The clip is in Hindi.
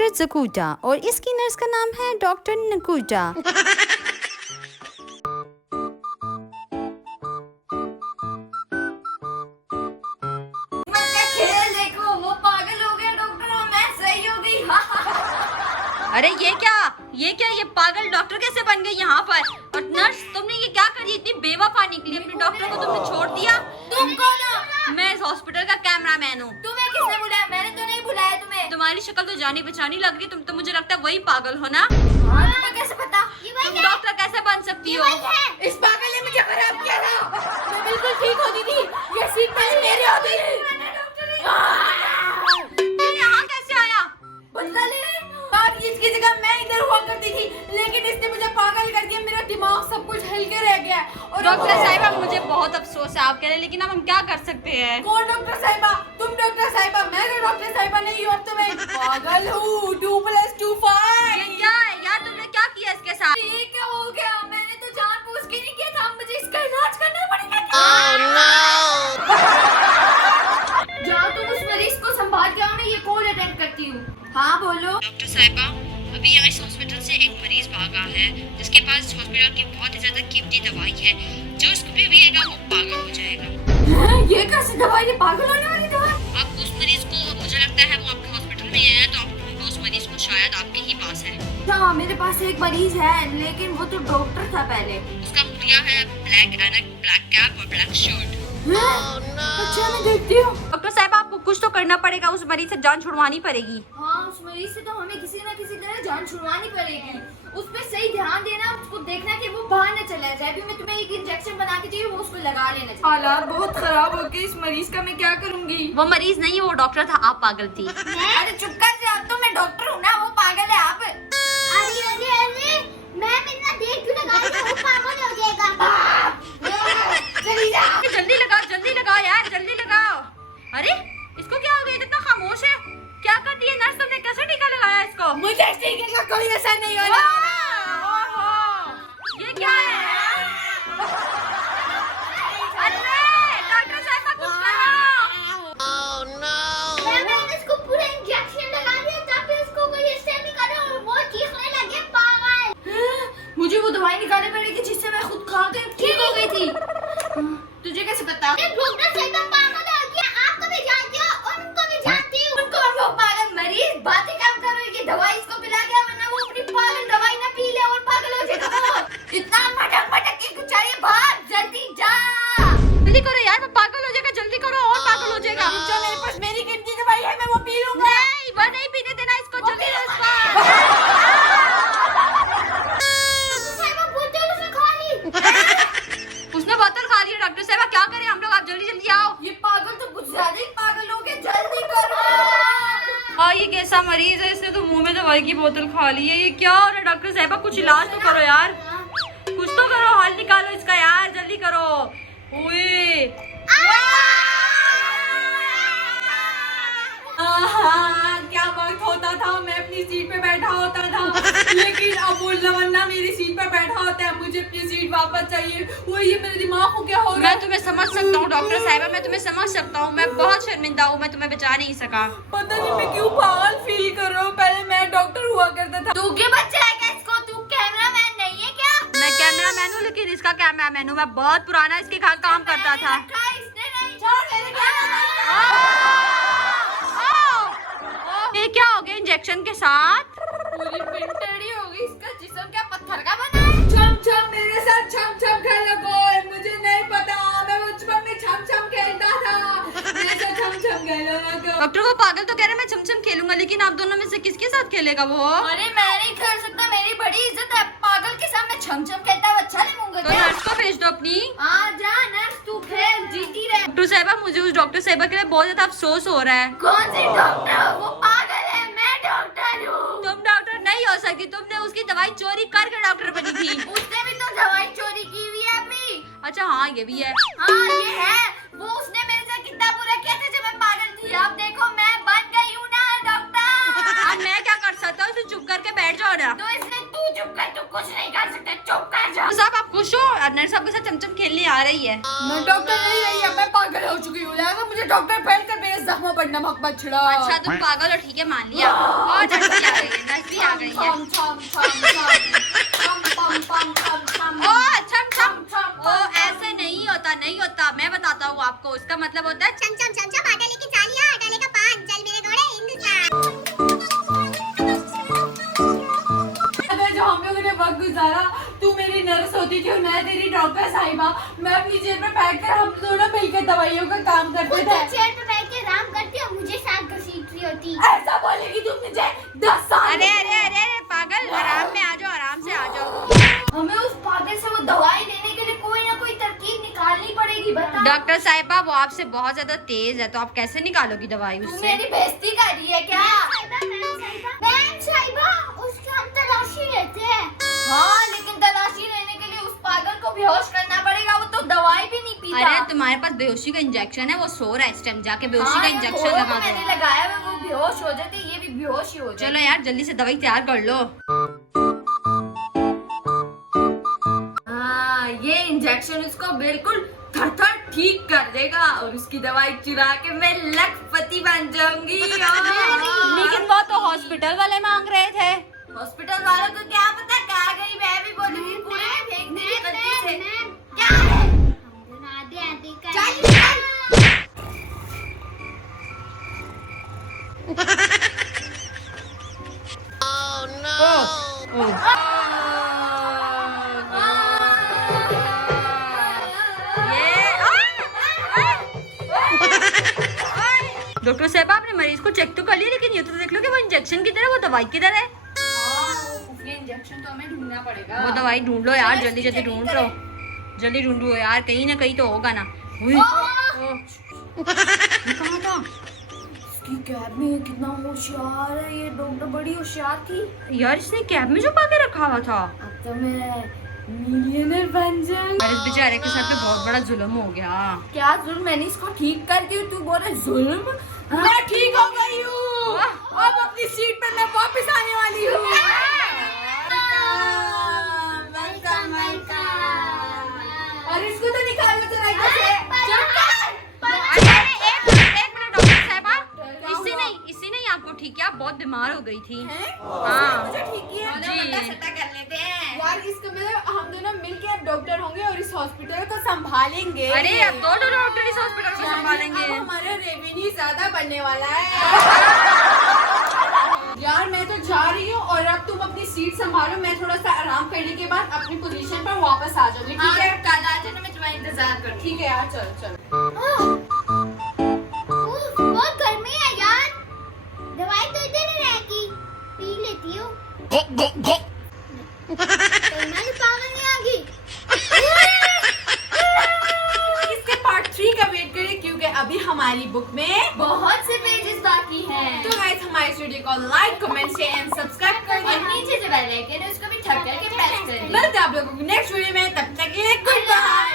डॉक्टर जकूटा और इसकी नर्स का नाम है डॉक्टर नकूटा। अरे ये क्या ये पागल डॉक्टर कैसे बन गई यहाँ पर? और नर्स तुमने ये क्या करी? इतनी बेवफा निकली, अपने डॉक्टर को तुमने छोड़ दिया। तुम कौन हो? मैं इस हॉस्पिटल का कैमरामैन हूँ। तुम्हें किसने बुलाया? मैंने तो नहीं बुलाया तुम्हें। तुम्हारी शक्ल तो जानी पहचानी लग रही है, तुम तो मुझे लगता है वही पागल हो ना। हाँ, तुम्हें कैसे पता? तुम डॉक्टर कैसे बन सकती हो? इस पागल ने मुझे खराब किया था। मैं बिल्कुल ठीक होती थी, ये सीट पहले मेरी होती थी। ये यहाँ कैसे आया? बदला ले। और इसकी जगह मैं इधर हुआ करती थी, लेकिन इसने मुझे पागल कर दिया। मेरा दिमाग सब कुछ हल्के रह गया। और डॉक्टर साहिबा मुझे बहुत अफसोस है आपके लिए, लेकिन अब हम क्या कर सकते हैं? कौन डॉक्टर साहिबा? तुम डॉक्टर साहिबा? मैं तो डॉक्टर साहिबा नहीं हूँ। अब तो मैं पागल हूँ। 2+2 5। ये क्या है यार? तुमने क्या किया इसके साथ? ये क्या हो गया? मैंने तो जानबूझ के नहीं किया था। मुझे इसका इलाज करना पड़ेगा। जाओ तुम उस मरीज को संभाल के आओ, मैं ये कॉल अटेंड करती हूँ। हाँ बोलो। डॉक्टर साहिबा, अभी यहाँ इस हॉस्पिटल से एक मरीज भागा है जिसके पास हॉस्पिटल की बहुत ही ज्यादा कीमती दवाई है। जो उसको भी पिएगा वो पागल हो जाएगा। ये कैसी दवाई है? पागल होने वाली दवाई? आप उस मरीज को, मुझे लगता है वो आपके हॉस्पिटल में है, तो आप ढूंढो उस मरीज को, शायद आपके ही पास है। हाँ, मेरे पास एक मरीज है, लेकिन वो तो डॉक्टर था पहले। उसका हुलिया है ब्लैक एनक, ब्लैक कैप और ब्लैक शर्ट। अच्छा, मैं देखती हूँ। डॉक्टर साहब आपको कुछ तो करना पड़ेगा, उस मरीज से जान छुड़वानी पड़ेगी। हाँ, उस मरीज से तो हमें किसी न किसी तरह जान छुड़वानी पड़ेगी। उस पे सही ध्यान देना, उसको देखना कि वो बाहर न चला जाए। अभी मैं तुम्हें एक इंजेक्शन बना के चाहिए, वो उसको लगा लेना चाहिए। हालात बहुत खराब हो गए, इस मरीज का मैं क्या करूँगी? वो मरीज नहीं, वो डॉक्टर था, आप पागल थी। अरे चुप कर जा, अब तो मैं डॉक्टर हूँ ना, वो पागल है। आप अरे मैं बिना देख क्यों लगा रही हूँ? वो पागल हो जाएगा। चली जा। जल्दी लगाओ यार, जल्दी लगाओ। अरे इसको क्या हो गया? इतना खामोश है, क्या कर दिया नर्स? तुमने कैसे टीका लगाया इसको? मुझे इस टीके का कोई असर नहीं होने वाला। ये क्या है? अरे डॉक्टर साहब कुछ करो। मैंने इसको पूरा इंजेक्शन लगा दिया ताकि इसको कोई असर नहीं करे और वो चीखने लगे पागल। मुझे वो दवाई निकालनी पड़ेगी जिससे मैं खुद खा के ठीक हो गई थी। तुझे कैसे पता? डॉक्टर साहब पागल हो गया। आपको भी जानती हो और उनको भी जानती हूँ। उनको वो पागल मरीज बातें कम करो, ये दवाई इसको पिला के, वरना वो अपनी पागल दवाई ना पी ले और पागल हो जाएगा। इतना मटक के कुछ चाहिए, भाग जल्दी जा। जल्दी करो यार, वो पागल हो जाएगा, जल्दी करो और पागल हो जाएगा। जो मेरे पास मेरी कीमती दवाई है, मैं वो पी लूंगा। नहीं, वो नहीं पीने देना इसको, जल्दी दो इसको। साहब बोतल उसने खा ली। उसने बोतल खा ली है। डॉक्टर साहब क्या करें हम लोग? आप जल्दी आओ। ये पागल तो कुछ ज्यादा ही पागल हो गए, जल्दी करो। हाँ, ये कैसा मरीज है? इसने तो मुंह में दवाई की बोतल खा ली है। ये क्या हो रहा है? डॉक्टर साहब कुछ इलाज तो करो यार, कुछ तो करो, हल निकालो इसका यार, जल्दी करो। क्या वक्त होता था, मैं अपनी सीट पे बैठा होता था, लेकिन अब वो लवन्ना मेरी सीट पर बैठा होता है। मुझे अपनी सीट वापस चाहिए। वो ये मेरे दिमाग को क्या हो रहा है? मैं तुम्हें समझ सकता हूँ डॉक्टर साहिबा, मैं तुम्हें समझ सकता हूँ। मैं बहुत शर्मिंदा हूँ, मैं तुम्हें बचा नहीं सका। पता नहीं मैं क्यों पागल फील कर रहा हूँ। पहले मैं डॉक्टर हुआ करता था। तू क्या बच्चा है क्या? इसको तू कैमरामैन नहीं है क्या? मैं कैमरामैन हूँ, लेकिन इसका कैमरामैन हूँ। मैं बहुत पुराना इसके काम करता था। ये क्या हो गया इंजेक्शन के साथ? पूरी पिंटड़ी हो गई। इसका जिस्म क्या पत्थर का बना है? छम छम मेरे साथ छम छम खेलो कोई, मुझे नहीं पता। मैं बचपन में छम छम खेलता था। मेरे साथ छम छम खेलो ना को। डॉक्टर वो पागल तो कह रहे हैं मैं छम खेलूंगा, लेकिन आप दोनों में से किसके साथ खेलेगा वो? अरे मैं नहीं खेल सकता, मेरी बड़ी इज्जत है। पागल के सामने छम छम खेलता है, अच्छा नहीं मूंगा तो क्या? नर्स को भेज दो अपनी। आ जा नर्स, तू खेल, जीती रहे। डॉक्टर साहिबा, मुझे उस डॉक्टर साहिबा के लिए बहुत ज्यादा अफसोस हो रहा है। कौन सी डॉक्टर? वो पागल है, मैं डॉक्टर हूँ। तुम डॉक्टर नहीं हो सकती, तुमने उसकी दवाई चोरी करके डॉक्टर बनी थी। उसने भी तो दवाई चोरी की हुई है अम्मी। अच्छा हाँ, ये भी है। हाँ ये है। वो उसने मेरे साथ कितना बुरा किया था जब मैं पागल थी। अब देखो मैं बन गई हूँ ना डॉक्टर। अब मैं क्या कर सकता हूँ? चुप करके बैठ जाओ ना। तो इसलिए तू चुप कर, तू कुछ नहीं कर सकते, चुप कर जाओ। साहब आप खुश हो? नर्स आपके साथ चमचम खेलने आ रही है। मैं डॉक्टर नहीं रही है, मैं पागल हो चुकी हूँ। लगा मुझे डॉक्टर फैल कर मेरे जख्मों पर नमक मत छिड़ाओ। अच्छा तुम पागल हो, ठीक है मान लिया। और नर्स भी आ गई है, नर्स भी आ गई है। ओ छम छम, ओ ऐसे नहीं होता, नहीं होता। मैं बताता हूँ आपको, इसका मतलब होता है चम चम चम चम, आटा लेके जा लिया, आटा लेकर पान, चल मेरे घोड़े हिंदुस्तान। अगर जो हम लोगों ने वक्त गुजारा, तू मेरी नर्स होती थी और मैं तेरी डॉक्टर साहिबा, मैं अपनी जेब में पैक कर हम दोनों मिलकर दवाइयों का काम करते खुद थे। चेयर पे बैठ के आराम करती और मुझे साथ घसीट रही होती। ऐसा बोलेगी तुम मुझे 10 साल। अरे अरे अरे अरे पागल, आराम में आ जाओ, आराम से आ जाओ। हमें उस पागल से वो दवाई लेने के लिए कोई ना कोई तरकीब निकालनी पड़ेगी। बता, डॉक्टर साहिबा वो आपसे बहुत ज्यादा तेज है, तो आप कैसे निकालोगी दवाई तू उससे? मेरी बेइज्जती कर रही है क्या? मैम साहिबा, उसकी हम तलाशी लेते हैं। हाँ, लेकिन तलाशी लेने के लिए उस पागल को बेहोश करना पड़ेगा, वो तो दवाई भी नहीं पीता। अरे तुम्हारे पास बेहोशी का इंजेक्शन है, वो सो रहा है इस टाइम, जाके बेहोशी हाँ, का ये इंजेक्शन घोल लगा मैंने दो। लगाया है, वो बेहोश हो जाते, ये भी बेहोश ही हो जाते। चलो यार जल्दी से दवाई तैयार कर लो। हाँ, ये इंजेक्शन उसको बिल्कुल थर-थर ठीक कर देगा और उसकी दवाई चुरा के मैं लखपति बन जाऊंगी। लेकिन वो तो हॉस्पिटल वाले मांग रहे थे। हॉस्पिटल वालों को क्या पता कहाँ गई, मैं भी बोलूंगी कूड़े में फेंक देगी गलती से। क्या है? आधे आधे कर। चल, डॉक्टर साहब आपने मरीज को चेक तो कर लिया, लेकिन ये तो देख लो कि वो इंजेक्शन किधर है, वो दवाई किधर है? ये इंजेक्शन तो हमें ढूंढना पड़ेगा। वो दवाई ढूंढ लो यार, जल्दी जल्दी ढूंढ लो, जल्दी ढूंढो यार, कहीं ना कहीं तो होगा ना। उई, ये कहाँ था? इसकी कैब में ये कितना होशियार है, ये डॉक्टर बड़ी होशियार थी। यार इसने कैब में छुपा के रखा हुआ था। अब तो मैं मिलियनर बन जाऊंगी। और इस बेचारे के साथ में बहुत बड़ा जुल्म हो गया। क्या जुल्म? मैंने इसको ठीक कर दी, तू बोल रहा जुल्म? मैं ठीक हो गई हूँ, अब अपनी सीट पे मैं वापस आने वाली हूँ। Welcome welcome. और इसको तो निकाल लो जरा इधर से। चुप कर। एक मिनट डॉक्टर साहबा, इससे नहीं आपको ठीक है, आप बहुत बीमार हो गई थी। हाँ मुझे ठीक किया। जी। कर लेते हैं यार, इसका मतलब हम दोनों मिलके अब डॉक्टर होंगे और इस हॉस्पिटल को संभालेंगे। अरे अब दो डॉक्टर इस हॉस्पिटल को संभालेंगे। अब हमारा रेवेन्यू ज्यादा बढ़ने वाला है। यार मैं तो जा रही हूँ और अब तुम अपनी सीट संभालो, मैं थोड़ा सा आराम करने के बाद अपनी पोजीशन पर वापस आ जाऊंगी। ठीक है? कल आ जाना, मैं तुम्हारा इंतजार कर। ठीक है यार, चल चल। बहुत गर्मी है यार, दवाई तो इधर ही रहेगी, पी लेती हूँ। पागल नहीं आ गई। इसके पार्ट 3 का वेट करें, क्योंकि अभी हमारी बुक में बहुत से पेजेस बाकी हैं। तो गाइस हमारे वीडियो को like, comment, share and subscribe कर दें और नीचे जो बेल आइकन है उसको भी ठक करके प्रेस कर दें। मिलते हैं आप लोगों को नेक्स्ट वीडियो में, तब तक के लिए गुड बाय।